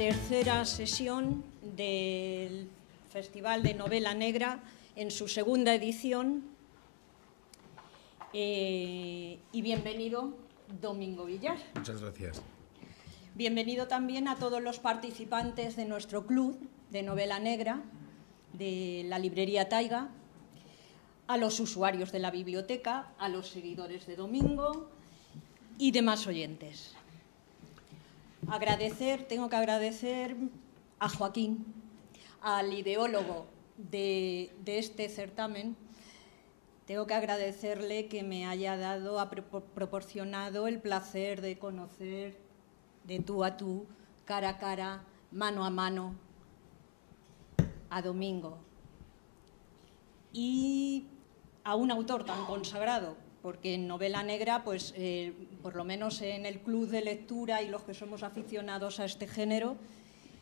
tercera sesión del Festival de Novela Negra en su segunda edición. Y bienvenido, Domingo Villar. Muchas gracias. Bienvenido también a todos los participantes de nuestro club de novela negra, de la librería Taiga, a los usuarios de la biblioteca, a los seguidores de Domingo y demás oyentes. Tengo que agradecer a Joaquín, al ideólogo de este certamen. Tengo que agradecerle que me haya proporcionado el placer de conocer de tú a tú, cara a cara, mano a mano, a Domingo. Y a un autor tan consagrado, porque en novela negra, pues, por lo menos en el club de lectura y los que somos aficionados a este género,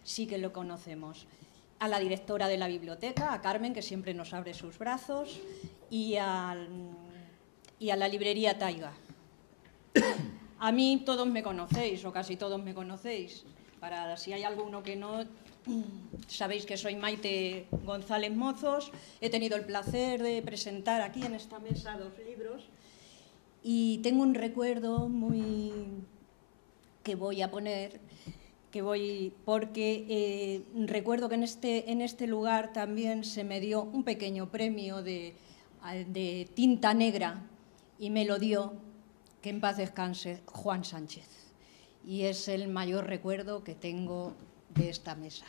sí que lo conocemos. A la directora de la biblioteca, a Carmen, que siempre nos abre sus brazos, y a la librería Taiga. A mí todos me conocéis, o casi todos me conocéis. Para si hay alguno que no, sabéis que soy Maite González Mozos. He tenido el placer de presentar aquí en esta mesa 2 libros. Y tengo un recuerdo que voy a poner, porque recuerdo que en este lugar también se me dio un pequeño premio de tinta negra y me lo dio, que en paz descanse, Juan Sánchez. Y es el mayor recuerdo que tengo de esta mesa.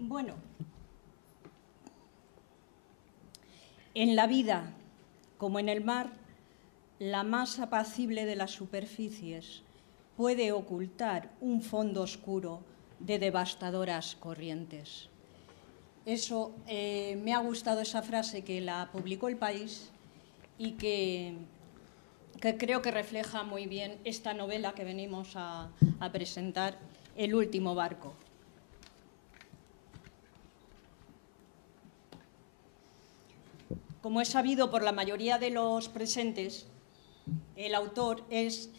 Bueno, en la vida, como en el mar, la más apacible de las superficies puede ocultar un fondo oscuro de devastadoras corrientes. Eso, me ha gustado esa frase, que la publicó El País y que creo que refleja muy bien esta novela que venimos a presentar, El último barco. Como es sabido por la mayoría de los presentes, el autor es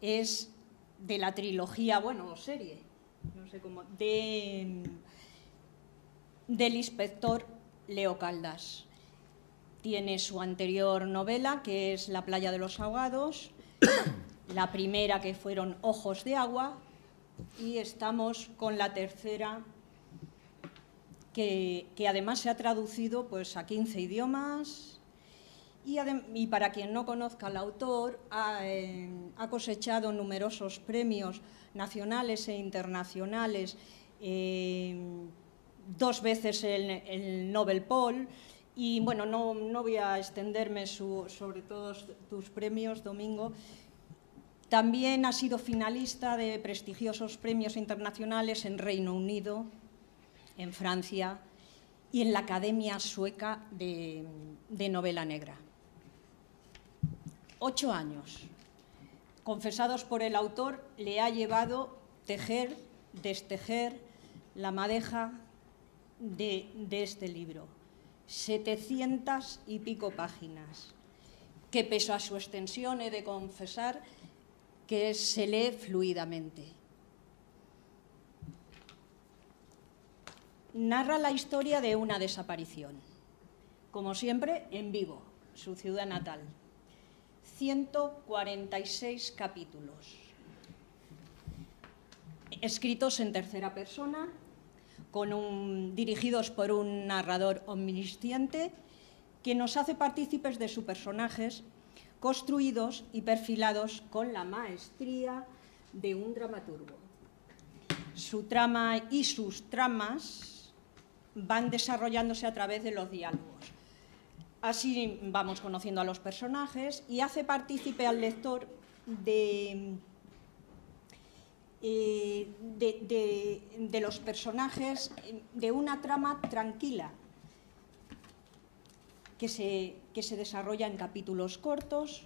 de la trilogía, bueno, serie, no sé cómo, del inspector Leo Caldas. Tiene su anterior novela, que es La playa de los ahogados, la primera, que fueron Ojos de agua, y estamos con la tercera, que además se ha traducido, pues, a 15 idiomas y para quien no conozca al autor, ha cosechado numerosos premios nacionales e internacionales, 2 veces el Nobel Paul. Y bueno, no voy a extenderme sobre todos tus premios, Domingo. También ha sido finalista de prestigiosos premios internacionales en Reino Unido, en Francia y en la Academia Sueca de Novela Negra. 8 años, confesados por el autor, le ha llevado tejer, destejer la madeja de este libro. 700 y pico páginas, que pese a su extensión he de confesar que se lee fluidamente. Narra la historia de una desaparición, como siempre en Vigo, su ciudad natal. 146 capítulos, escritos en tercera persona, dirigidos por un narrador omnisciente que nos hace partícipes de sus personajes, construidos y perfilados con la maestría de un dramaturgo. Su trama y sus tramas van desarrollándose a través de los diálogos. Así vamos conociendo a los personajes y hace partícipe al lector de los personajes, de una trama tranquila que se desarrolla en capítulos cortos,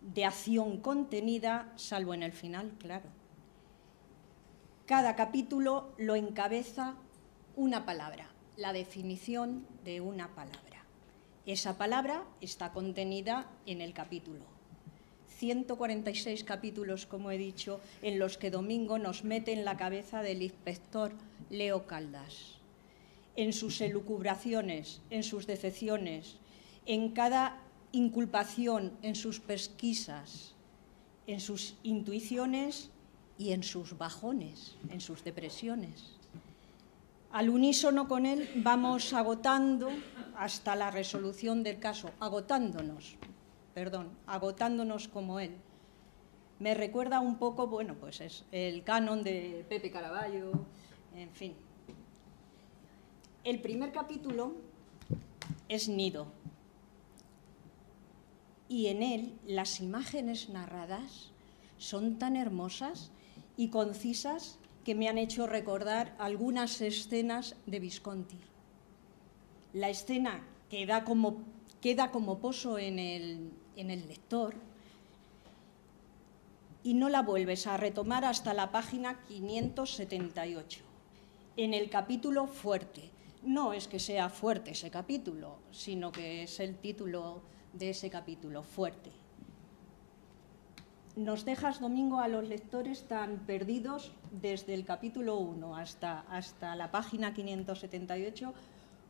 de acción contenida, salvo en el final, claro. Cada capítulo lo encabeza una palabra, la definición de una palabra. Esa palabra está contenida en el capítulo. 146 capítulos, como he dicho, en los que Domingo nos mete en la cabeza del inspector Leo Caldas, en sus elucubraciones, en sus decepciones, en cada inculpación, en sus pesquisas, en sus intuiciones y en sus bajones, en sus depresiones. Al unísono con él vamos agotando hasta la resolución del caso, agotándonos como él. Me recuerda un poco, bueno, pues es el canon de Pepe Caravaggio, en fin. El primer capítulo es Nido, y en él las imágenes narradas son tan hermosas y concisas que me han hecho recordar algunas escenas de Visconti. La escena queda como pozo en el lector y no la vuelves a retomar hasta la página 578, en el capítulo Fuerte. No es que sea fuerte ese capítulo, sino que es el título de ese capítulo, Fuerte. Nos dejas, Domingo, a los lectores tan perdidos desde el capítulo 1 hasta la página 578,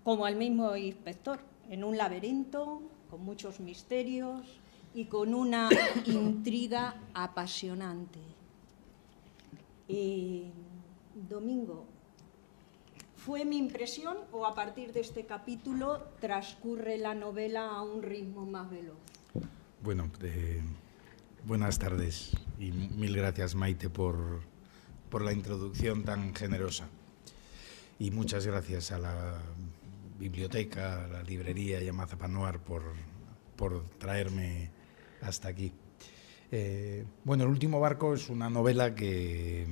como al mismo inspector, en un laberinto, con muchos misterios y con una intriga apasionante. Domingo, ¿fue mi impresión o a partir de este capítulo transcurre la novela a un ritmo más veloz? Bueno, buenas tardes y mil gracias, Maite, por la introducción tan generosa. Y muchas gracias a la biblioteca, a la librería y a Mazapán Noir por traerme hasta aquí. Bueno, El último barco es una novela que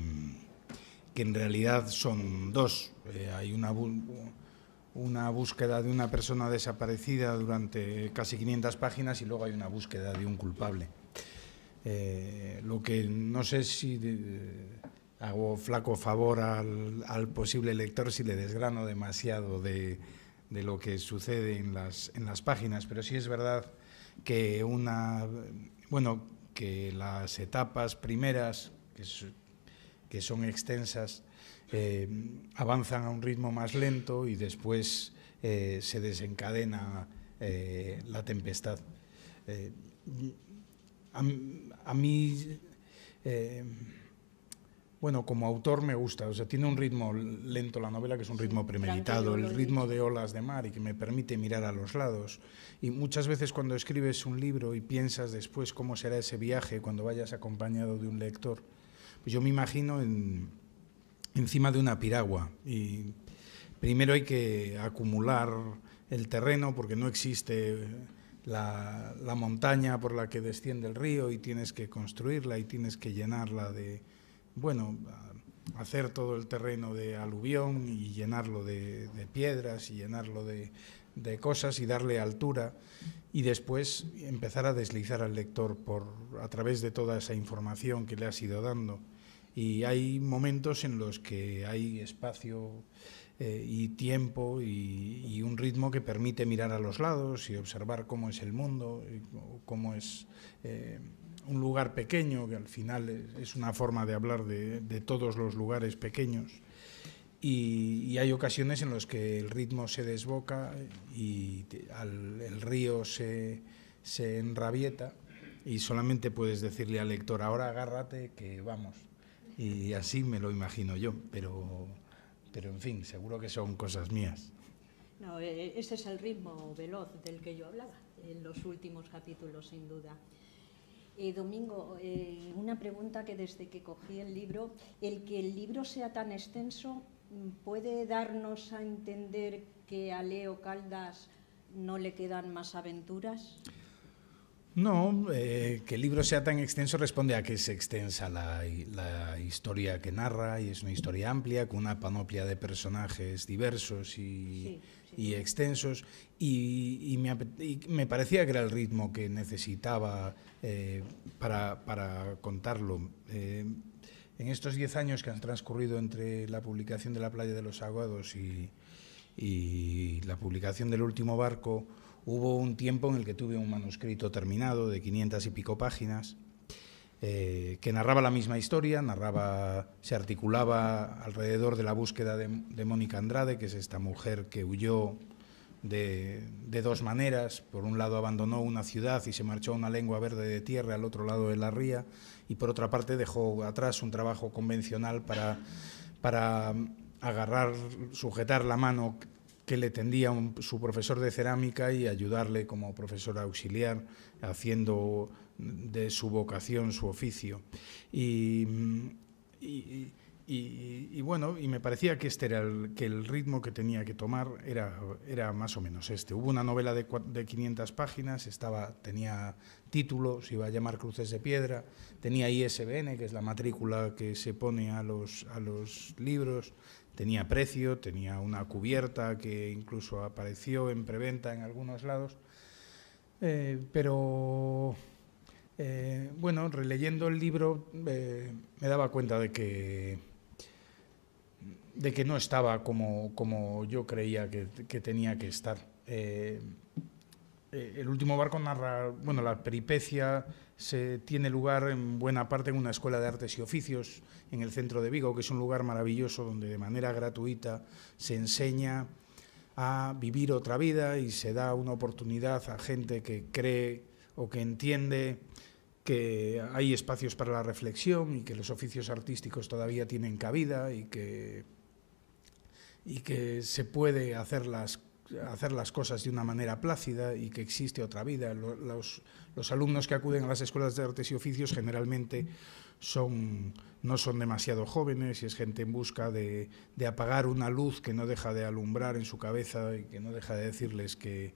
en realidad son dos. Hay una búsqueda de una persona desaparecida durante casi 500 páginas y luego hay una búsqueda de un culpable. Lo que no sé si hago flaco favor al posible lector si le desgrano demasiado de lo que sucede en las páginas, pero sí es verdad que que las etapas primeras, que son extensas, avanzan a un ritmo más lento y después se desencadena la tempestad. A mí, bueno, como autor me gusta, o sea, tiene un ritmo lento la novela, que es un ritmo premeditado, el ritmo de olas de mar y que me permite mirar a los lados. Y muchas veces cuando escribes un libro y piensas después cómo será ese viaje cuando vayas acompañado de un lector, pues yo me imagino encima de una piragua y primero hay que acumular el terreno porque no existe la montaña por la que desciende el río y tienes que construirla y tienes que llenarla de, bueno, hacer todo el terreno de aluvión y llenarlo de piedras y llenarlo de cosas y darle altura y después empezar a deslizar al lector a través de toda esa información que le has ido dando. Y hay momentos en los que hay espacio y tiempo y un ritmo que permite mirar a los lados y observar cómo es el mundo, cómo es un lugar pequeño, que al final es una forma de hablar de todos los lugares pequeños. Y hay ocasiones en las que el ritmo se desboca y el río se enrabieta y solamente puedes decirle al lector, ahora agárrate que vamos. Y así me lo imagino yo, pero en fin, seguro que son cosas mías. No, ese es el ritmo veloz del que yo hablaba en los últimos capítulos, sin duda. Domingo, una pregunta que desde que cogí el libro, el que el libro sea tan extenso, ¿puede darnos a entender que a Leo Caldas no le quedan más aventuras? No, que el libro sea tan extenso responde a que es extensa la historia que narra y es una historia amplia con una panoplia de personajes diversos y extensos y me parecía que era el ritmo que necesitaba para contarlo. En estos 10 años que han transcurrido entre la publicación de La playa de los Aguados y la publicación del último barco, hubo un tiempo en el que tuve un manuscrito terminado de 500 y pico páginas que narraba la misma historia, se articulaba alrededor de la búsqueda de Mónica Andrade, que es esta mujer que huyó de dos maneras. Por un lado abandonó una ciudad y se marchó a una lengua verde de tierra al otro lado de la ría, y por otra parte dejó atrás un trabajo convencional para sujetar la mano que le tendía su profesor de cerámica y ayudarle como profesor auxiliar, haciendo de su vocación su oficio. Y bueno, y me parecía que este era el ritmo que tenía que tomar era más o menos este. Hubo una novela de 500 páginas, tenía título, se iba a llamar Cruces de Piedra, tenía ISBN, que es la matrícula que se pone a los libros, tenía precio, tenía una cubierta que incluso apareció en preventa en algunos lados, pero bueno, releyendo el libro me daba cuenta de que no estaba como yo creía que tenía que estar. El último barco narra, bueno, la peripecia tiene lugar en buena parte en una escuela de artes y oficios en el centro de Vigo, que es un lugar maravilloso donde de manera gratuita se enseña a vivir otra vida y se da una oportunidad a gente que cree o que entiende que hay espacios para la reflexión y que los oficios artísticos todavía tienen cabida y que se puede hacer las cosas de una manera plácida y que existe otra vida. Los alumnos que acuden a las escuelas de artes y oficios generalmente no son demasiado jóvenes y es gente en busca de apagar una luz que no deja de alumbrar en su cabeza y que no deja de decirles que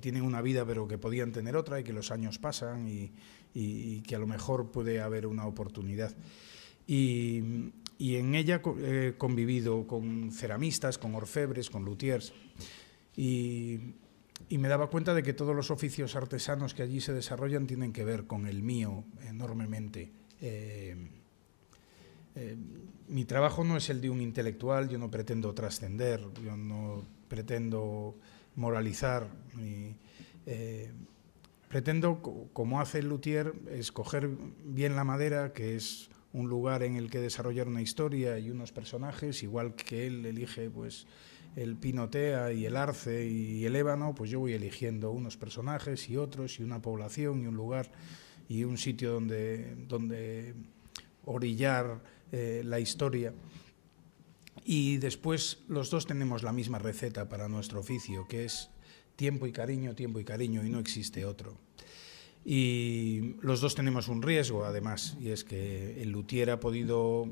tienen una vida pero que podían tener otra y que los años pasan y que a lo mejor puede haber una oportunidad. Y en ella he convivido con ceramistas, con orfebres, con luthiers, y me daba cuenta de que todos los oficios artesanos que allí se desarrollan tienen que ver con el mío enormemente. Mi trabajo no es el de un intelectual, yo no pretendo trascender, yo no pretendo moralizar, pretendo, como hace el luthier, escoger bien la madera, que es un lugar en el que desarrollar una historia y unos personajes, igual que él elige pues el pinotea y el arce y el ébano, pues yo voy eligiendo unos personajes y otros y una población y un lugar y un sitio donde orillar la historia. Y después los dos tenemos la misma receta para nuestro oficio, que es tiempo y cariño, y no existe otro. Y los dos tenemos un riesgo, además, y es que el luthier ha podido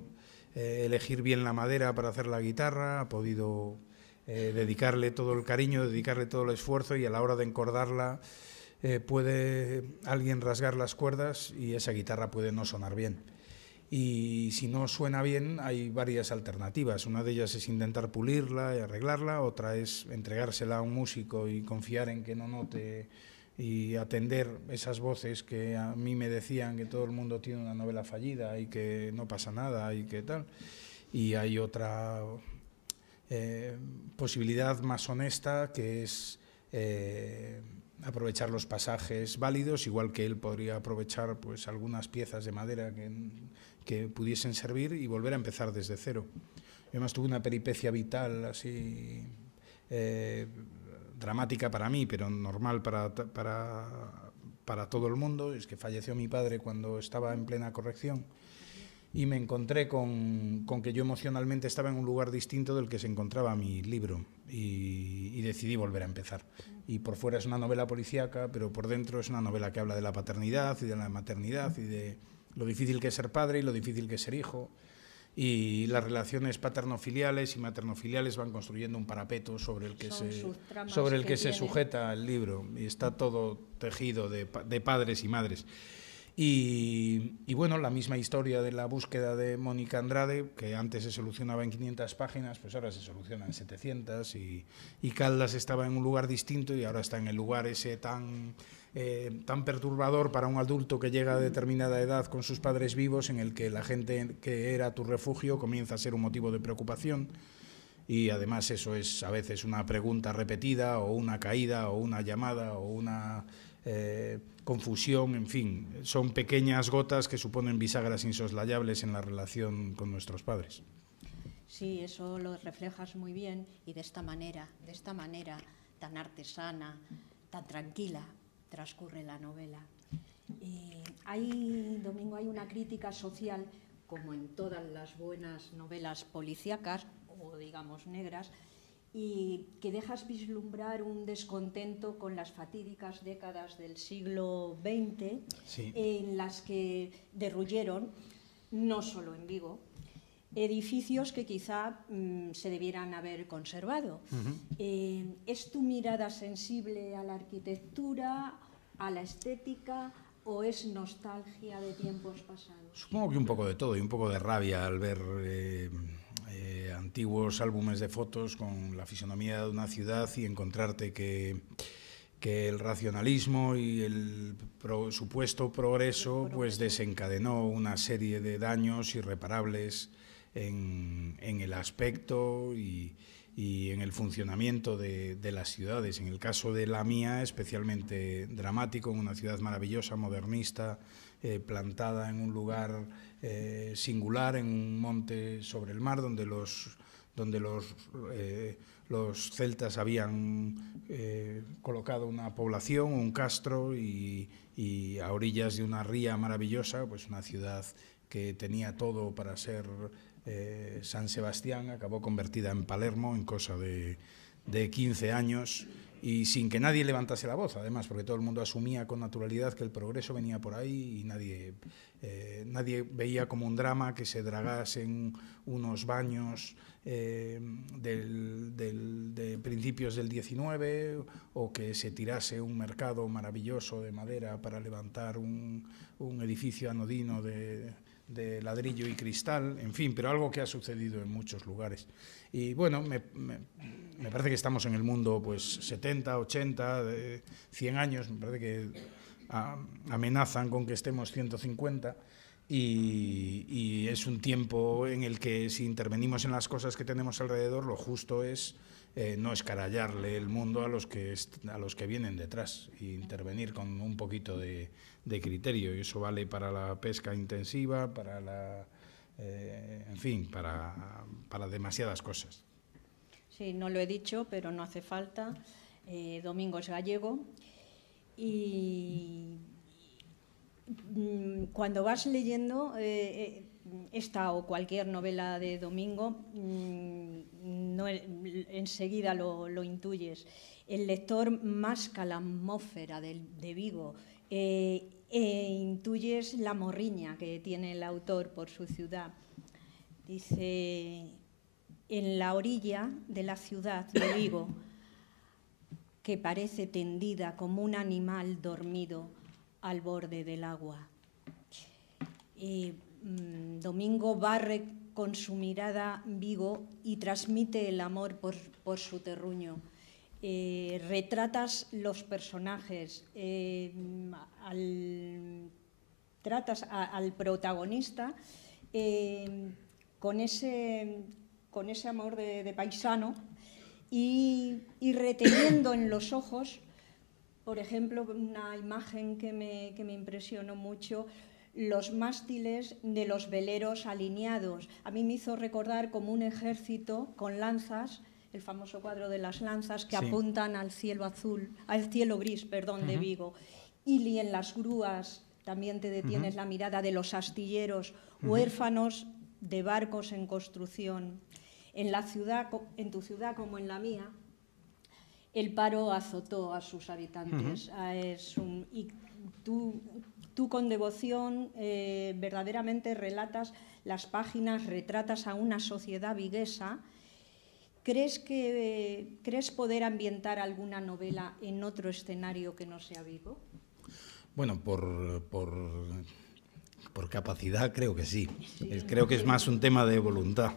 elegir bien la madera para hacer la guitarra, ha podido dedicarle todo el cariño, dedicarle todo el esfuerzo, y a la hora de encordarla puede alguien rasgar las cuerdas y esa guitarra puede no sonar bien. Y si no suena bien, hay varias alternativas. Una de ellas es intentar pulirla y arreglarla, otra es entregársela a un músico y confiar en que no note y atender esas voces que a mí me decían que todo el mundo tiene una novela fallida y que no pasa nada y que tal. Y hay otra posibilidad más honesta, que es aprovechar los pasajes válidos, igual que él podría aprovechar pues algunas piezas de madera que pudiesen servir y volver a empezar desde cero. Yo además tuve una peripecia vital así dramática para mí, pero normal para todo el mundo. Es que falleció mi padre cuando estaba en plena corrección y me encontré con que yo emocionalmente estaba en un lugar distinto del que se encontraba mi libro y decidí volver a empezar. Y por fuera es una novela policíaca, pero por dentro es una novela que habla de la paternidad y de la maternidad y de lo difícil que es ser padre y lo difícil que es ser hijo. Y las relaciones paterno-filiales y materno-filiales van construyendo un parapeto sobre el que se sujeta el libro, y está todo tejido de padres y madres. Y bueno, la misma historia de la búsqueda de Mónica Andrade, que antes se solucionaba en 500 páginas, pues ahora se soluciona en 700, y Caldas estaba en un lugar distinto y ahora está en el lugar ese tan perturbador para un adulto que llega a determinada edad con sus padres vivos, en el que la gente que era tu refugio comienza a ser un motivo de preocupación, y además eso es a veces una pregunta repetida o una caída o una llamada o una confusión, en fin, son pequeñas gotas que suponen bisagras insoslayables en la relación con nuestros padres. Sí, eso lo reflejas muy bien y de esta manera tan artesana, tan tranquila, transcurre la novela. Domingo, hay una crítica social, como en todas las buenas novelas policíacas o digamos negras, y que dejas vislumbrar un descontento con las fatídicas décadas del siglo XX, sí, en las que derruyeron, no solo en Vigo, edificios que quizá se debieran haber conservado. ¿Es tu mirada sensible a la arquitectura, a la estética, o es nostalgia de tiempos pasados? Supongo que un poco de todo, y un poco de rabia al ver antiguos álbumes de fotos con la fisonomía de una ciudad y encontrarte que el racionalismo y el supuesto progreso pues desencadenó una serie de daños irreparables en el aspecto y en el funcionamiento de las ciudades. En el caso de la mía, especialmente dramático, en una ciudad maravillosa, modernista, plantada en un lugar singular, en un monte sobre el mar, donde los celtas habían colocado una población, un castro, y a orillas de una ría maravillosa, pues una ciudad que tenía todo para ser San Sebastián, acabó convertida en Palermo en cosa de 15 años, y sin que nadie levantase la voz, además, porque todo el mundo asumía con naturalidad que el progreso venía por ahí y nadie veía como un drama que se dragasen unos baños de principios del 19, o que se tirase un mercado maravilloso de madera para levantar un edificio anodino de ladrillo y cristal, en fin, pero algo que ha sucedido en muchos lugares. Y bueno, me parece que estamos en el mundo pues 70, 80, 100 años, me parece que amenazan con que estemos 150, y es un tiempo en el que si intervenimos en las cosas que tenemos alrededor, lo justo es no escarallarle el mundo a los que vienen detrás, e intervenir con un poquito de criterio, y eso vale para la pesca intensiva, para en fin, para demasiadas cosas. Sí, no lo he dicho, pero no hace falta. Domingo es gallego, y cuando vas leyendo esta o cualquier novela de Domingo, enseguida lo intuyes. El lector masca la atmósfera de Vigo, intuyes la morriña que tiene el autor por su ciudad. Dice: en la orilla de la ciudad de Vigo, que parece tendida como un animal dormido al borde del agua. Domingo barre con su mirada Vigo y transmite el amor por su terruño. Retratas los personajes, tratas al protagonista con ese amor de paisano, y reteniendo en los ojos, por ejemplo, una imagen que me impresionó mucho, los mástiles de los veleros alineados. A mí me hizo recordar como un ejército con lanzas, el famoso cuadro de las lanzas que apuntan al cielo gris, de Vigo. Y en las grúas también te detienes la mirada de los astilleros huérfanos de barcos en construcción. En tu ciudad como en la mía, el paro azotó a sus habitantes. Y tú con devoción verdaderamente relatas las páginas, retratas a una sociedad viguesa. ¿Crees poder ambientar alguna novela en otro escenario que no sea Vigo? Bueno, por capacidad creo que sí. Creo que es más un tema de voluntad.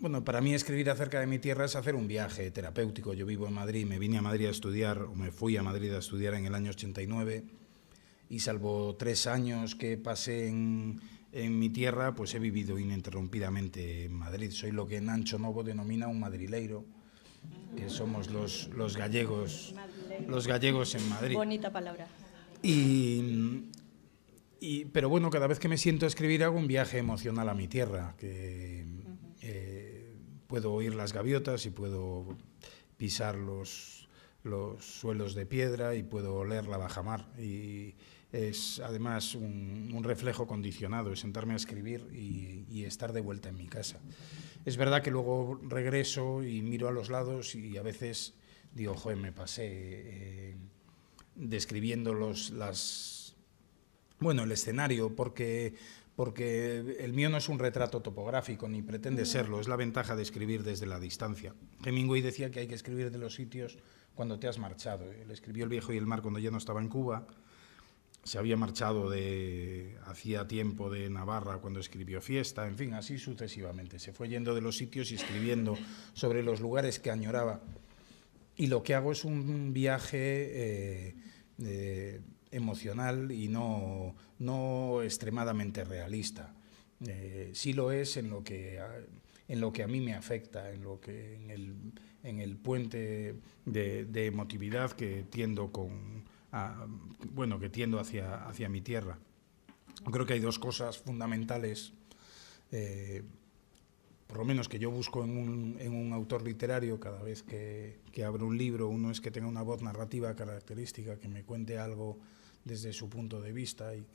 Bueno, para mí escribir acerca de mi tierra es hacer un viaje terapéutico. Yo vivo en Madrid, me vine a Madrid a estudiar, o me fui a Madrid a estudiar en el año 89, y salvo 3 años que pasé en mi tierra, pues he vivido ininterrumpidamente en Madrid. Soy lo que Nancho Novo denomina un madrileiro, que somos los gallegos los gallegos en Madrid. Bonita palabra. Pero bueno, cada vez que me siento a escribir hago un viaje emocional a mi tierra, que puedo oír las gaviotas y puedo pisar los suelos de piedra y puedo oler la bajamar. Y es además un reflejo condicionado, es sentarme a escribir y estar de vuelta en mi casa. Es verdad que luego regreso y miro a los lados y a veces digo, joder, me pasé describiendo el escenario, porque el mío no es un retrato topográfico, ni pretende serlo, es la ventaja de escribir desde la distancia. Hemingway decía que hay que escribir de los sitios cuando te has marchado. Él escribió El viejo y el mar cuando ya no estaba en Cuba, se había marchado hacía tiempo de Navarra cuando escribió Fiesta, en fin, así sucesivamente. Se fue yendo de los sitios y escribiendo sobre los lugares que añoraba. Y lo que hago es un viaje emocional y no extremadamente realista. Sí lo es en lo que a mí me afecta, en el puente de emotividad que tiendo hacia mi tierra. Creo que hay dos cosas fundamentales, por lo menos que yo busco en un autor literario cada vez que abro un libro. Uno es que tenga una voz narrativa característica, que me cuente algo desde su punto de vista y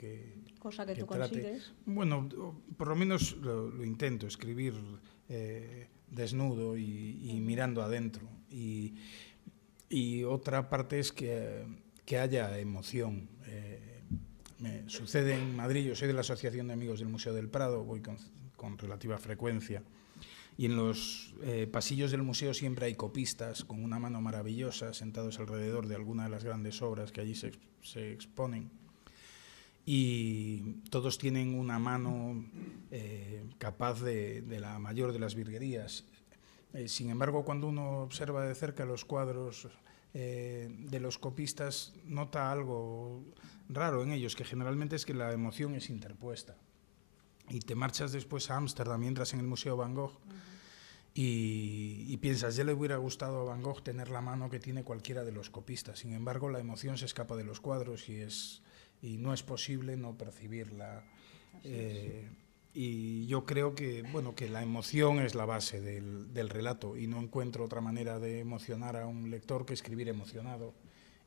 cosa que tú consigues. Bueno, por lo menos lo intento, escribir desnudo y mirando adentro. Y otra parte es que haya emoción. Me sucede en Madrid, yo soy de la Asociación de Amigos del Museo del Prado, voy con relativa frecuencia, y en los pasillos del museo siempre hay copistas con una mano maravillosa sentados alrededor de alguna de las grandes obras que allí se exponen, y todos tienen una mano capaz de la mayor de las virguerías. Sin embargo, cuando uno observa de cerca los cuadros de los copistas, nota algo raro en ellos, que generalmente es que la emoción es interpuesta. Y te marchas después a Ámsterdam y entras en el Museo Van Gogh y piensas, ya le hubiera gustado a Van Gogh tener la mano que tiene cualquiera de los copistas. Sin embargo, la emoción se escapa de los cuadros y no es posible no percibirla. Y yo creo que la emoción es la base del relato, y no encuentro otra manera de emocionar a un lector que escribir emocionado.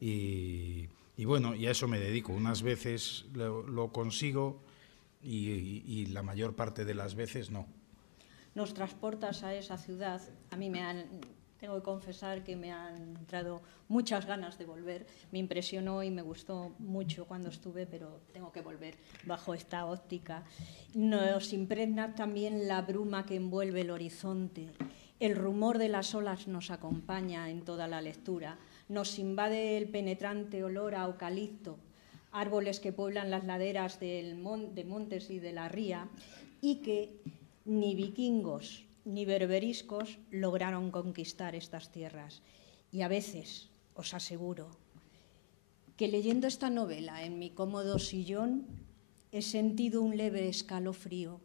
Y a eso me dedico. Unas veces lo consigo y la mayor parte de las veces no. Nos transportas a esa ciudad. A mí tengo que confesar que me han entrado muchas ganas de volver. Me impresionó y me gustó mucho cuando estuve, pero tengo que volver bajo esta óptica. Nos impregna también la bruma que envuelve el horizonte. El rumor de las olas nos acompaña en toda la lectura. Nos invade el penetrante olor a eucalipto, árboles que pueblan las laderas de montes y de la ría, y que ni vikingos ni berberiscos lograron conquistar estas tierras. Y a veces, os aseguro, que leyendo esta novela en mi cómodo sillón he sentido un leve escalofrío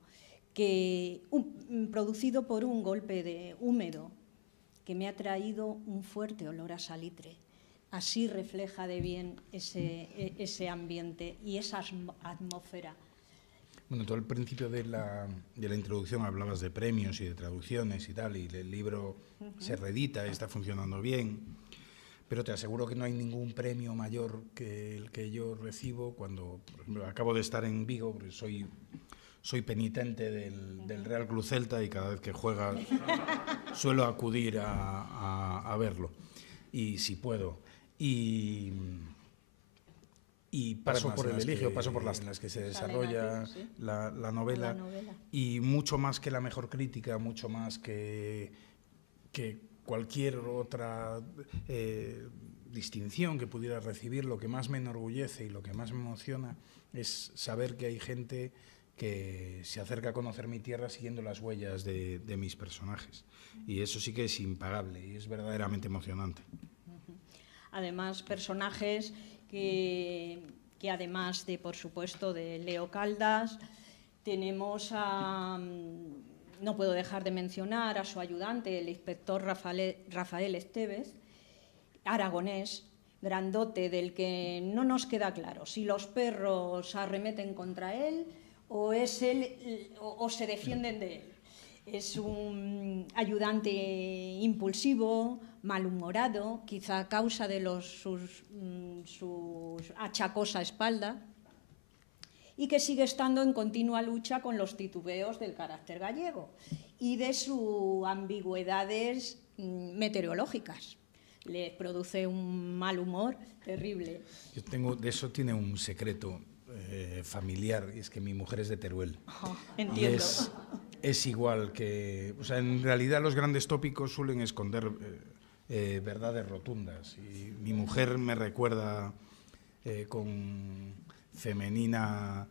producido por un golpe húmedo que me ha traído un fuerte olor a salitre. Así refleja de bien ese ambiente y esa atmósfera. Bueno, tú al principio de la introducción hablabas de premios y de traducciones y tal, y el libro se reedita y está funcionando bien, pero te aseguro que no hay ningún premio mayor que el que yo recibo cuando, por ejemplo, acabo de estar en Vigo, porque soy penitente del Real Club Celta y cada vez que juega suelo acudir a verlo, y si puedo. Y paso por el Eligio, paso por las en las que se desarrolla la novela, y mucho más que la mejor crítica, mucho más que cualquier otra distinción que pudiera recibir, lo que más me enorgullece y lo que más me emociona es saber que hay gente que se acerca a conocer mi tierra siguiendo las huellas de mis personajes, y eso sí que es impagable y es verdaderamente emocionante. Además, personajes que además de, por supuesto, de Leo Caldas, tenemos no puedo dejar de mencionar a su ayudante, el inspector Rafael Estévez, aragonés, grandote del que no nos queda claro si los perros arremeten contra él o es él o se defienden de él. Es un ayudante impulsivo, malhumorado, quizá a causa de su achacosa espalda, y que sigue estando en continua lucha con los titubeos del carácter gallego y de sus ambigüedades meteorológicas. Le produce un mal humor terrible. Yo tengo, de eso tiene un secreto familiar, y es que mi mujer es de Teruel. Oh, entiendo. Es igual que... O sea, en realidad los grandes tópicos suelen esconder verdades rotundas. Y mi mujer me recuerda con femenina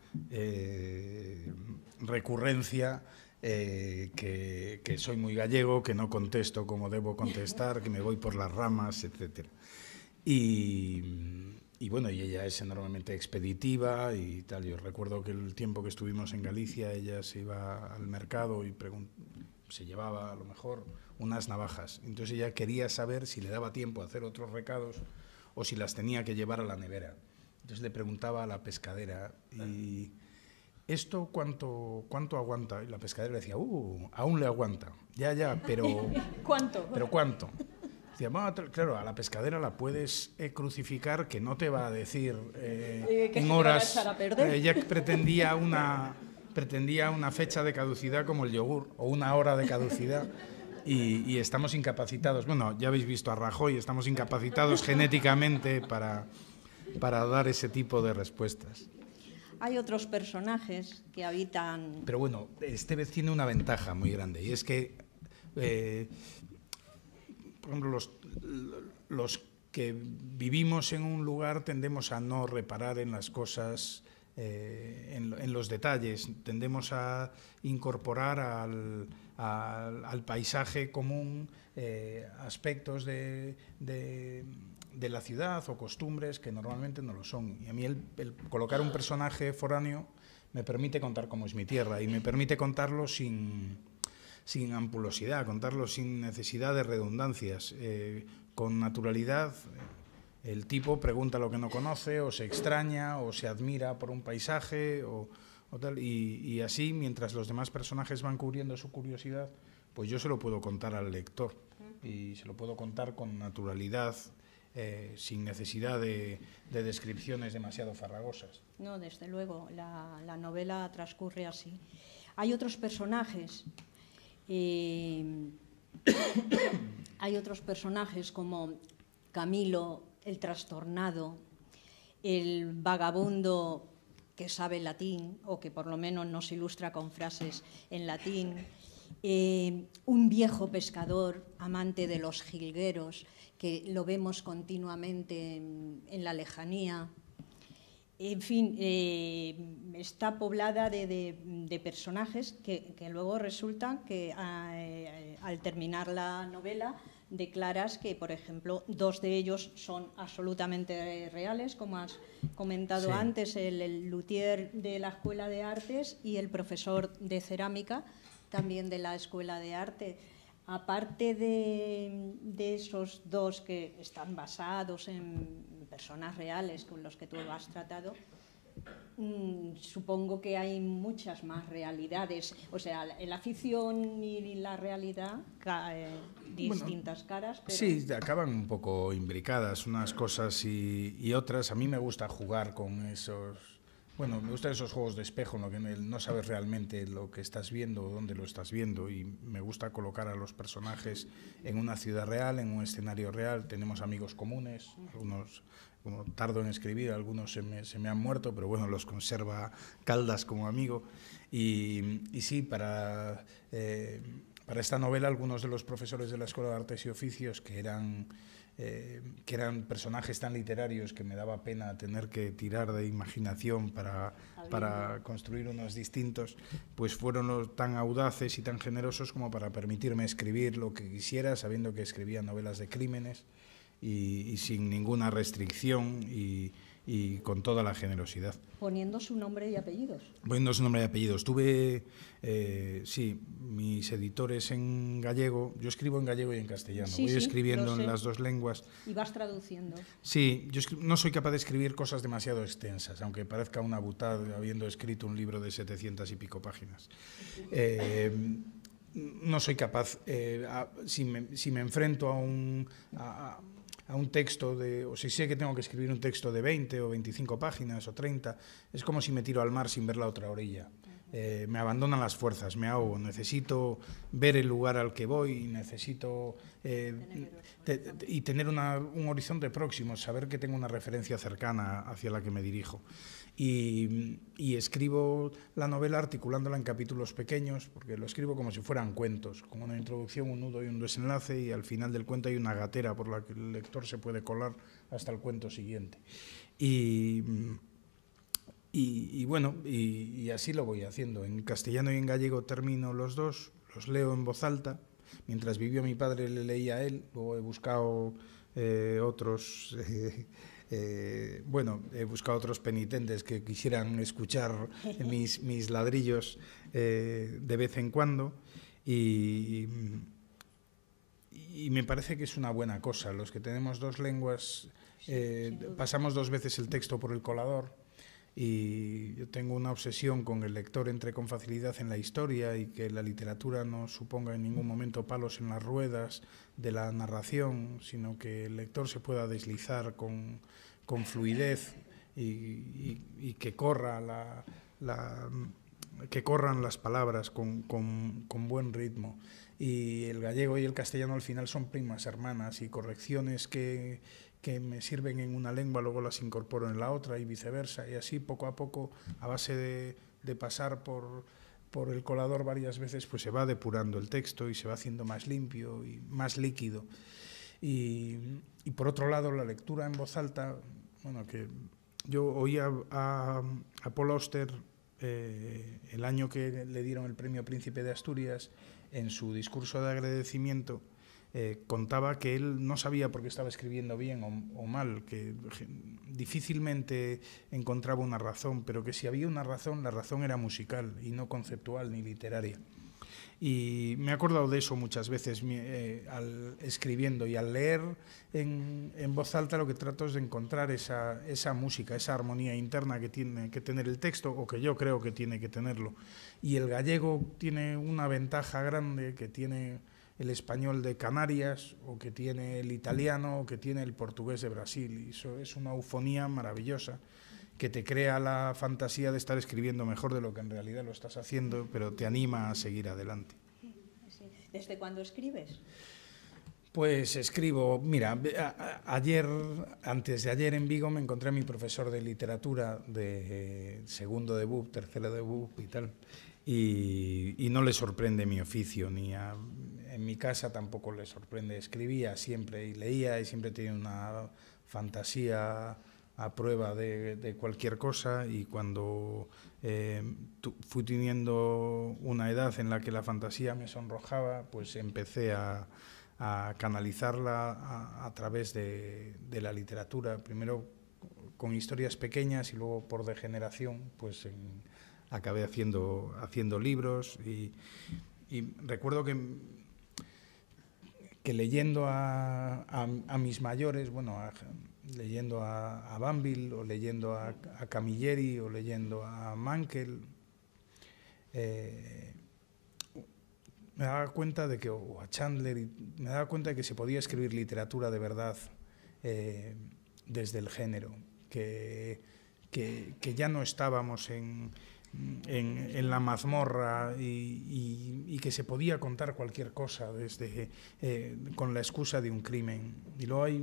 recurrencia que soy muy gallego, que no contesto como debo contestar, que me voy por las ramas, etc. Y bueno, y ella es enormemente expeditiva y tal. Yo recuerdo que el tiempo que estuvimos en Galicia, ella se iba al mercado y se llevaba a lo mejor unas navajas. Entonces ella quería saber si le daba tiempo a hacer otros recados o si las tenía que llevar a la nevera. Entonces le preguntaba a la pescadera, ¿y esto cuánto aguanta? Y la pescadera le decía, aún le aguanta. Ya, pero... ¿Cuánto? ¿Pero cuánto? Decía, claro, a la pescadera la puedes crucificar, que no te va a decir en horas. Ella pretendía una fecha de caducidad como el yogur, o una hora de caducidad, y estamos incapacitados. Bueno, ya habéis visto a Rajoy, estamos incapacitados genéticamente para dar ese tipo de respuestas. Hay otros personajes que habitan... Pero bueno, Estévez tiene una ventaja muy grande, y es que... por ejemplo, los que vivimos en un lugar tendemos a no reparar en las cosas, en los detalles, tendemos a incorporar al paisaje común aspectos de la ciudad o costumbres que normalmente no lo son. Y a mí el colocar un personaje foráneo me permite contar cómo es mi tierra y me permite contarlo sin ampulosidad, contarlo sin necesidad de redundancias, con naturalidad. El tipo pregunta lo que no conoce, o se extraña, o se admira por un paisaje, o tal, y así, mientras los demás personajes van cubriendo su curiosidad, pues yo se lo puedo contar al lector, y se lo puedo contar con naturalidad, sin necesidad de descripciones demasiado farragosas. No, desde luego, la novela transcurre así. Hay otros personajes... hay otros personajes como Camilo, el trastornado, el vagabundo que sabe latín o que por lo menos nos ilustra con frases en latín, un viejo pescador amante de los jilgueros que lo vemos continuamente en la lejanía. En fin, está poblada de personajes que luego resultan que al terminar la novela declaras que, por ejemplo, dos de ellos son absolutamente reales, como has comentado antes, el luthier de la Escuela de Artes y el profesor de cerámica también de la Escuela de Arte. Aparte de esos dos que están basados en personas reales con los que tú has tratado, supongo que hay muchas más realidades, o sea, la ficción y la realidad, distintas caras. Pero... Sí, acaban un poco imbricadas unas cosas y otras. A mí me gusta jugar con esos... Bueno, me gustan esos juegos de espejo en lo que no sabes realmente lo que estás viendo o dónde lo estás viendo, y me gusta colocar a los personajes en una ciudad real, en un escenario real. Tenemos amigos comunes, algunos, como tardo en escribir, algunos se me han muerto, pero bueno, los conserva Caldas como amigo. Y sí, para esta novela, algunos de los profesores de la Escuela de Artes y Oficios, que eran personajes tan literarios que me daba pena tener que tirar de imaginación para construir unos distintos, pues fueron tan audaces y tan generosos como para permitirme escribir lo que quisiera, sabiendo que escribía novelas de crímenes y sin ninguna restricción, y y con toda la generosidad. Poniendo su nombre y apellidos. Poniendo su nombre y apellidos. Tuve, sí, mis editores en gallego. Yo escribo en gallego y en castellano. Sí, voy sí, escribiendo en las dos lenguas. Y vas traduciendo. Sí, yo no soy capaz de escribir cosas demasiado extensas, aunque parezca una butada habiendo escrito un libro de 700 y pico páginas. No soy capaz, si me enfrento a un texto o si sé que tengo que escribir un texto de 20 o 25 páginas o 30, es como si me tiro al mar sin ver la otra orilla. Me abandonan las fuerzas, me ahogo, necesito ver el lugar al que voy, necesito y tener un horizonte próximo, saber que tengo una referencia cercana hacia la que me dirijo. Y escribo la novela articulándola en capítulos pequeños, porque lo escribo como si fueran cuentos, con una introducción, un nudo y un desenlace, y al final del cuento hay una gatera por la que el lector se puede colar hasta el cuento siguiente. Y bueno, y así lo voy haciendo. En castellano y en gallego termino los dos, los leo en voz alta. Mientras vivió mi padre le leía a él, luego he buscado otros... he buscado otros penitentes que quisieran escuchar mis ladrillos de vez en cuando y me parece que es una buena cosa. Los que tenemos dos lenguas pasamos dos veces el texto por el colador y yo tengo una obsesión con que el lector entre con facilidad en la historia y que la literatura no suponga en ningún momento palos en las ruedas de la narración, sino que el lector se pueda deslizar con fluidez y que corran las palabras con buen ritmo. Y el gallego y el castellano al final son primas hermanas y correcciones que me sirven en una lengua luego las incorporo en la otra y viceversa, y así poco a poco, a base de pasar por el colador varias veces, pues se va depurando el texto y se va haciendo más limpio y más líquido. Y por otro lado, la lectura en voz alta, bueno, que yo oí a Paul Auster el año que le dieron el premio Príncipe de Asturias, en su discurso de agradecimiento, contaba que él no sabía por qué estaba escribiendo bien o mal, que difícilmente encontraba una razón, pero que si había una razón, la razón era musical y no conceptual ni literaria. Y me he acordado de eso muchas veces escribiendo, y al leer en voz alta lo que trato es de encontrar esa música, esa armonía interna que tiene que tener el texto, o que yo creo que tiene que tenerlo. Y el gallego tiene una ventaja grande que tiene el español de Canarias, o que tiene el italiano, o que tiene el portugués de Brasil. Y eso es una eufonía maravillosa que te crea la fantasía de estar escribiendo mejor de lo que en realidad lo estás haciendo, pero te anima a seguir adelante. ¿Desde cuándo escribes? Pues escribo, mira, antes de ayer en Vigo me encontré a mi profesor de literatura de segundo de BUP, tercero de BUP y tal, y no le sorprende mi oficio, en mi casa tampoco le sorprende. Escribía siempre y leía y siempre tenía una fantasía a prueba de cualquier cosa, y cuando fui teniendo una edad en la que la fantasía me sonrojaba, pues empecé a canalizarla a través de la literatura, primero con historias pequeñas y luego por degeneración pues acabé haciendo libros, y recuerdo que leyendo a mis mayores, bueno, leyendo a Banville, o leyendo a Camilleri, o leyendo a Mankell, me daba cuenta de que, o a Chandler, me daba cuenta de que se podía escribir literatura de verdad desde el género, que ya no estábamos en la mazmorra y que se podía contar cualquier cosa con la excusa de un crimen. Y luego hay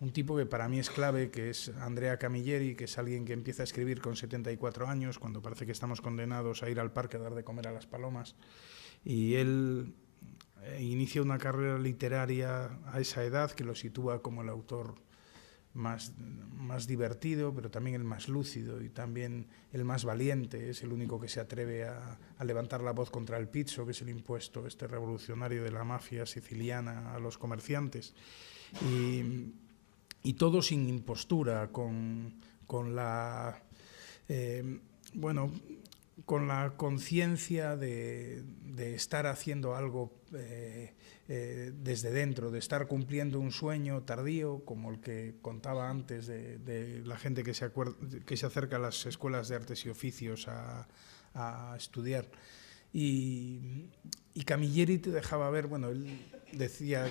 un tipo que para mí es clave, que es Andrea Camilleri, que es alguien que empieza a escribir con 74 años, cuando parece que estamos condenados a ir al parque a dar de comer a las palomas, y él inicia una carrera literaria a esa edad que lo sitúa como el autor más divertido, pero también el más lúcido y también el más valiente. Es el único que se atreve a levantar la voz contra el pizzo, que es el impuesto revolucionario de la mafia siciliana a los comerciantes. y todo sin impostura, con la bueno, con la conciencia de estar haciendo algo desde dentro, de estar cumpliendo un sueño tardío, como el que contaba antes de la gente que se acerca a las escuelas de artes y oficios a estudiar. Y Camilleri te dejaba ver, bueno, él decía,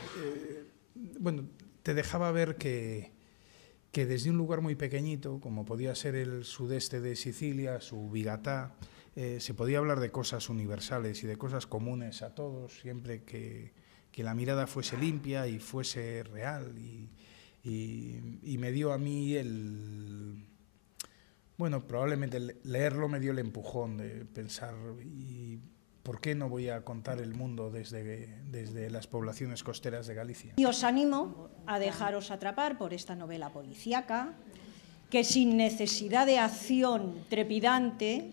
bueno, te dejaba ver que desde un lugar muy pequeñito, como podía ser el sudeste de Sicilia, su Bigatá, se podía hablar de cosas universales y de cosas comunes a todos, siempre que la mirada fuese limpia y fuese real. Y me dio a mí bueno, probablemente leerlo me dio el empujón de pensar, ¿y por qué no voy a contar el mundo desde las poblaciones costeras de Galicia? Y os animo a dejaros atrapar por esta novela policíaca, que sin necesidad de acción trepidante,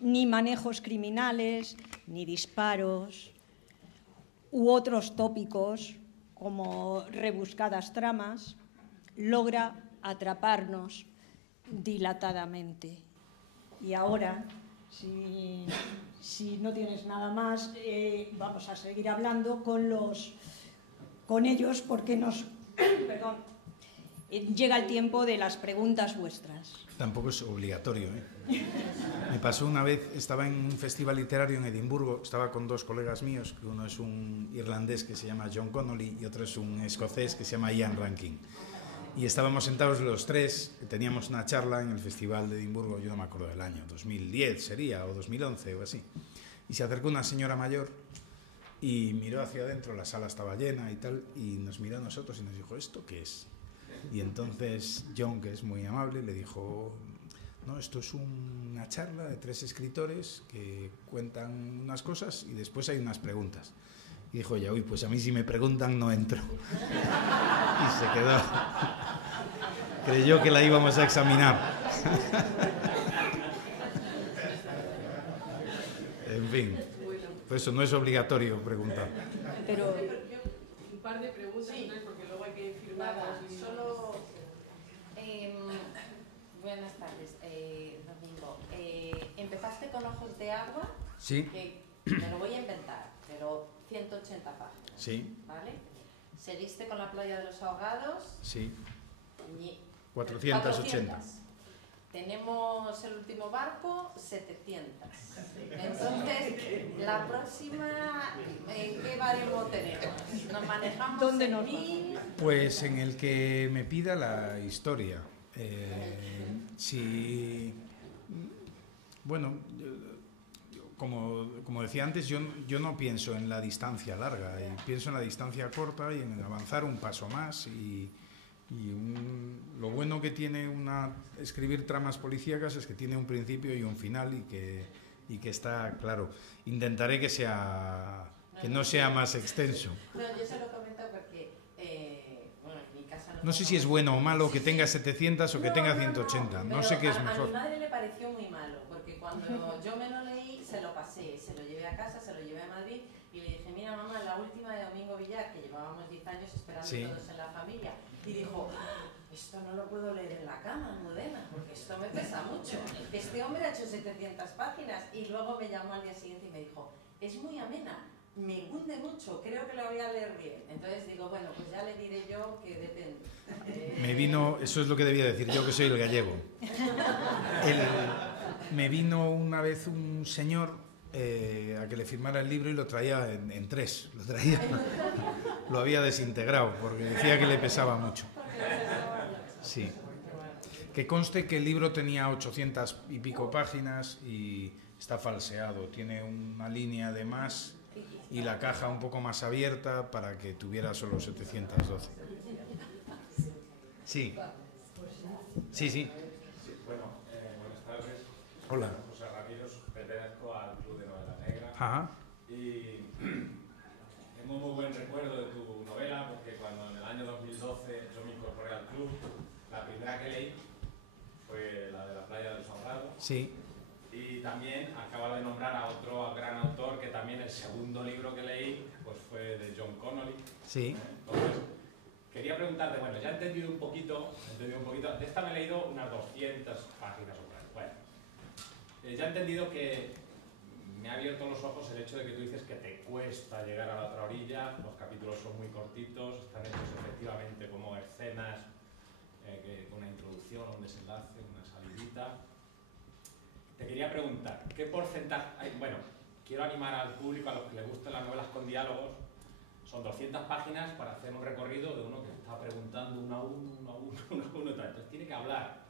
ni manejos criminales, ni disparos, u otros tópicos como rebuscadas tramas, logra atraparnos dilatadamente. Y ahora, si no tienes nada más, vamos a seguir hablando con ellos porque perdón, llega el tiempo de las preguntas vuestras. Tampoco es obligatorio, ¿eh? Me pasó una vez, estaba en un festival literario en Edimburgo, estaba con dos colegas míos, que uno es un irlandés que se llama John Connolly y otro es un escocés que se llama Ian Rankin. Y estábamos sentados los tres, teníamos una charla en el Festival de Edimburgo, yo no me acuerdo del año, 2010 sería, o 2011 o así. Y se acercó una señora mayor y miró hacia adentro, la sala estaba llena y tal, y nos miró a nosotros y nos dijo, ¿esto qué es? Y entonces John, que es muy amable, le dijo, no, esto es una charla de 3 escritores que cuentan unas cosas y después hay unas preguntas. Y dijo ella, uy, pues a mí si me preguntan no entro. Y se quedó. Creyó que la íbamos a examinar. En fin, por eso no es obligatorio preguntar. Pero un par de preguntas, sí, porque luego hay que firmar. Solo buenas tardes, Domingo. Empezaste con Ojos de Agua, Sí. Que me lo voy a inventar, pero 180 páginas. Sí. ¿Vale? Seguiste con La Playa de los Ahogados. Sí. Y 480. Tenemos El Último Barco, 700. Entonces, la próxima, ¿en qué baremo tenemos? ¿Nos manejamos ¿Dónde en nos 1000? Pues en el que me pida la historia. Bueno, como decía antes, yo no pienso en la distancia larga, pienso en la distancia corta y en avanzar un paso más. Lo bueno que tiene escribir tramas policíacas es que tiene un principio y un final y que está claro. Intentaré que no sea más extenso. No, yo se lo comento porque, bueno, en mi casa no sé si es bueno o malo que tenga 700 o que tenga 180. No sé qué es mejor. A mi madre le pareció muy malo, porque cuando yo me lo leí, se lo pasé, se lo llevé a casa, se lo llevé a Madrid y le dije, mira mamá, la última de Domingo Villar, que llevábamos 10 años esperando todos en la familia, y dijo, esto no lo puedo leer en la cama, Almudena, porque esto me pesa mucho. Este hombre ha hecho 700 páginas y luego me llamó al día siguiente y me dijo, es muy amena, me hunde mucho, creo que la voy a leer bien. Entonces digo, bueno, pues ya le diré yo que depende. Eso es lo que debía decir yo, que soy el gallego. Me vino una vez un señor a que le firmara el libro y lo traía en 3. Lo había desintegrado porque decía que le pesaba mucho. Sí. Que conste que el libro tenía 800 y pico páginas y está falseado. Tiene una línea de más y la caja un poco más abierta para que tuviera solo 712. Sí. Sí. Bueno, buenas tardes. Hola. José Ramírez, pertenezco al Club de Novela Negra. Ajá. Y tengo muy buen recuerdo de tu novela porque cuando en el año 2012 yo me incorporé al club, la primera que leí fue la de La Playa de los Ahogados. Sí. Y también acaba de nombrar a otro gran autor que también el segundo libro que leí pues fue de John Connolly. Sí. Entonces, quería preguntar preguntarte, bueno, ya he entendido un poquito, de esta me he leído unas 200 páginas o más. Bueno, ya he entendido que me ha abierto los ojos el hecho de que tú dices que te cuesta llegar a la otra orilla, los capítulos son muy cortitos, están hechos efectivamente como escenas, con una introducción, un desenlace, una salidita. Te quería preguntar, ¿qué porcentaje? Bueno, quiero animar al público, a los que les gusten las novelas con diálogos. Son 200 páginas para hacer un recorrido de uno que está preguntando uno a uno, tal. Entonces tiene que hablar.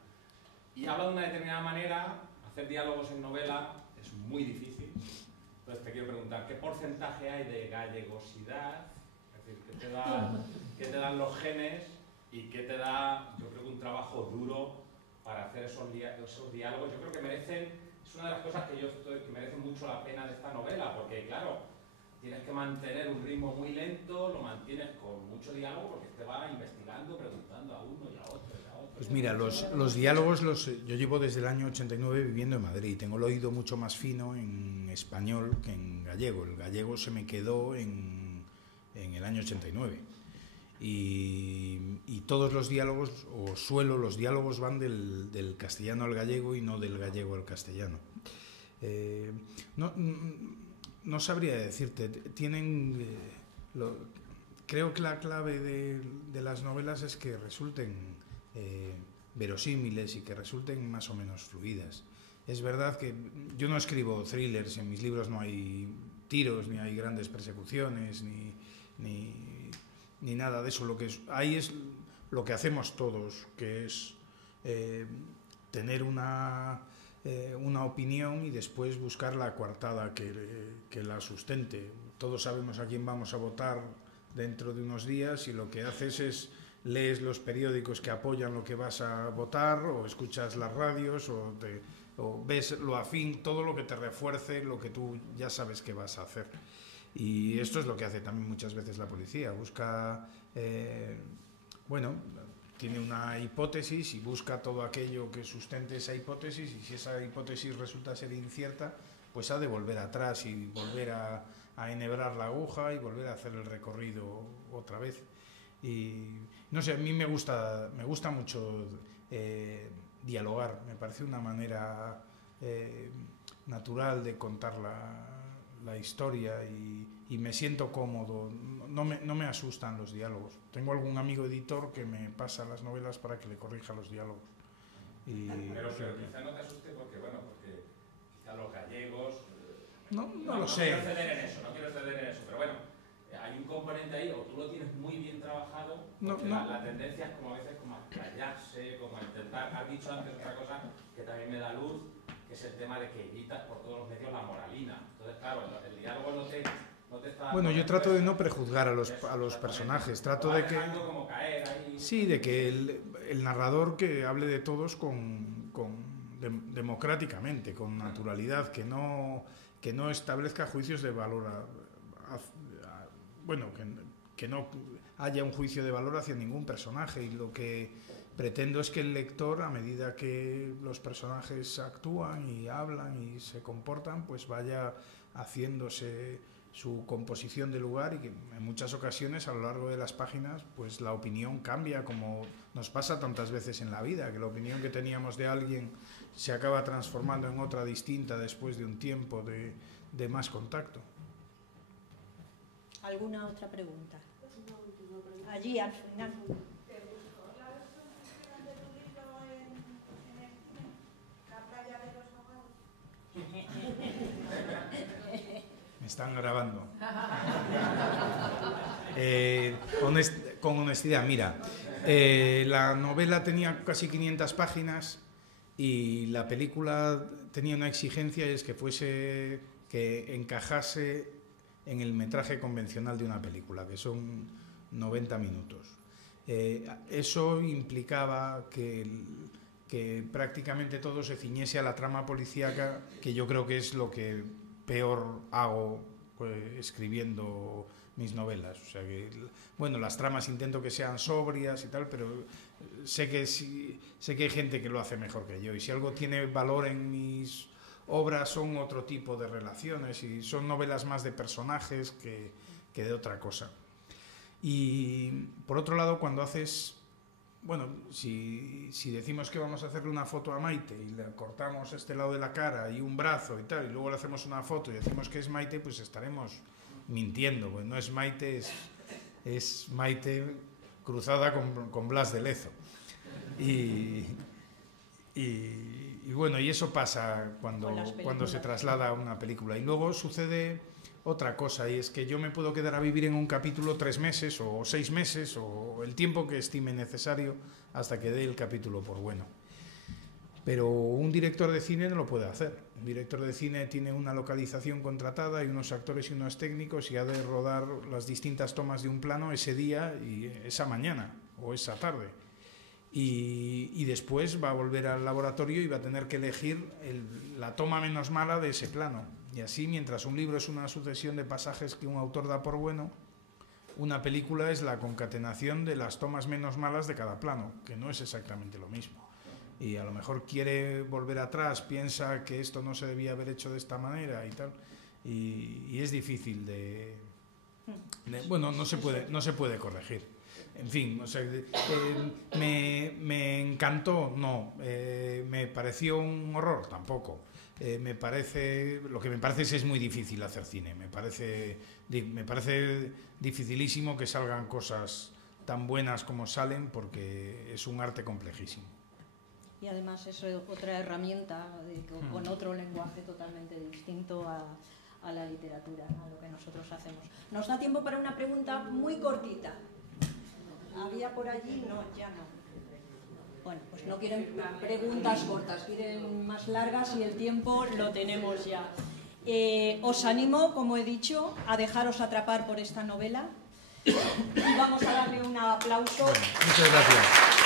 Y habla de una determinada manera. Hacer diálogos en novela es muy difícil. Entonces te quiero preguntar, ¿qué porcentaje hay de gallegosidad? Es decir, ¿qué te dan los genes? Y qué te da, yo creo que un trabajo duro para hacer esos diálogos. Yo creo que merecen, es una de las cosas que merecen mucho la pena de esta novela, porque claro, tienes que mantener un ritmo muy lento, lo mantienes con mucho diálogo, porque te va investigando, preguntando a uno y a otro y a otro. Pues mira, los diálogos yo llevo desde el año 89 viviendo en Madrid. Tengo el oído mucho más fino en español que en gallego. El gallego se me quedó en el año 89. Y todos los diálogos, los diálogos van del castellano al gallego y no del gallego al castellano. No sabría decirte, creo que la clave de las novelas es que resulten verosímiles y que resulten más o menos fluidas. Es verdad que yo no escribo thrillers, en mis libros no hay tiros, ni hay grandes persecuciones, ni nada de eso. Lo que hay es lo que hacemos todos, que es tener una opinión y después buscar la coartada que la sustente. Todos sabemos a quién vamos a votar dentro de unos días y lo que haces es lees los periódicos que apoyan lo que vas a votar o escuchas las radios o ves lo afín, todo lo que te refuerce lo que tú ya sabes que vas a hacer. Y esto es lo que hace también muchas veces la policía. Busca, tiene una hipótesis y busca todo aquello que sustente esa hipótesis, y si esa hipótesis resulta ser incierta, pues ha de volver atrás y volver a enhebrar la aguja y volver a hacer el recorrido otra vez. Y no sé, a mí me gusta mucho dialogar. Me parece una manera natural de contar la historia y me siento cómodo. No me asustan los diálogos. Tengo algún amigo editor que me pasa las novelas para que le corrija los diálogos. Pero quizá no te asuste porque quizá los gallegos... No lo sé. No quiero ceder en eso, pero bueno, hay un componente ahí, o tú lo tienes muy bien trabajado, porque la tendencia es como a veces como a callarse, como a intentar... Has dicho antes otra cosa que también me da luz, que es el tema de que evitas por todos los medios la moralina. Entonces, claro, el diálogo no te está... Bueno, yo trato de no prejuzgar a los personajes, trato de que... como caer ahí. Sí, de que el narrador que hable de todos democráticamente, con naturalidad, que no establezca juicios de valor, que no haya un juicio de valor hacia ningún personaje, y lo que pretendo es que el lector, a medida que los personajes actúan y hablan y se comportan, pues vaya haciéndose su composición de lugar, y que en muchas ocasiones a lo largo de las páginas pues la opinión cambia, como nos pasa tantas veces en la vida, que la opinión que teníamos de alguien se acaba transformando en otra distinta después de un tiempo de más contacto. ¿Alguna otra pregunta? Allí al final. Me están grabando. Con honestidad, mira, la novela tenía casi 500 páginas y la película tenía una exigencia, y es que encajase en el metraje convencional de una película, que son 90 minutos. Eso implicaba que prácticamente todo se ciñese a la trama policíaca, que yo creo que es lo que peor hago escribiendo mis novelas. O sea que, bueno, las tramas intento que sean sobrias y tal, pero sé que hay gente que lo hace mejor que yo, y si algo tiene valor en mis obras son otro tipo de relaciones, y son novelas más de personajes que de otra cosa. Y por otro lado, cuando haces, bueno, si decimos que vamos a hacerle una foto a Maite y le cortamos este lado de la cara y un brazo y tal, y luego le hacemos una foto y decimos que es Maite, pues estaremos mintiendo, pues no es Maite, es Maite cruzada con Blas de Lezo. Y bueno, y eso pasa cuando se traslada a una película. Y luego sucede otra cosa, y es que yo me puedo quedar a vivir en un capítulo 3 meses o 6 meses o el tiempo que estime necesario hasta que dé el capítulo por bueno. Pero un director de cine no lo puede hacer. Un director de cine tiene una localización contratada y unos actores y unos técnicos y ha de rodar las distintas tomas de un plano ese día y esa mañana o esa tarde. Y después va a volver al laboratorio y va a tener que elegir la toma menos mala de ese plano. Y así, mientras un libro es una sucesión de pasajes que un autor da por bueno, una película es la concatenación de las tomas menos malas de cada plano, que no es exactamente lo mismo. Y a lo mejor quiere volver atrás, piensa que esto no se debía haber hecho de esta manera y tal. Y es difícil bueno, no se puede corregir. En fin, o sea, me encantó, no. Me pareció un horror, tampoco. Lo que me parece es que es muy difícil hacer cine. Me parece dificilísimo que salgan cosas tan buenas como salen, porque es un arte complejísimo. Y además es otra herramienta con otro lenguaje totalmente distinto a la literatura, a lo que nosotros hacemos. Nos da tiempo para una pregunta muy cortita. ¿Había por allí? No, ya no. Bueno, pues no quieren preguntas cortas, quieren más largas y el tiempo lo tenemos ya. Os animo, como he dicho, a dejaros atrapar por esta novela. Y vamos a darle un aplauso. Bueno, muchas gracias.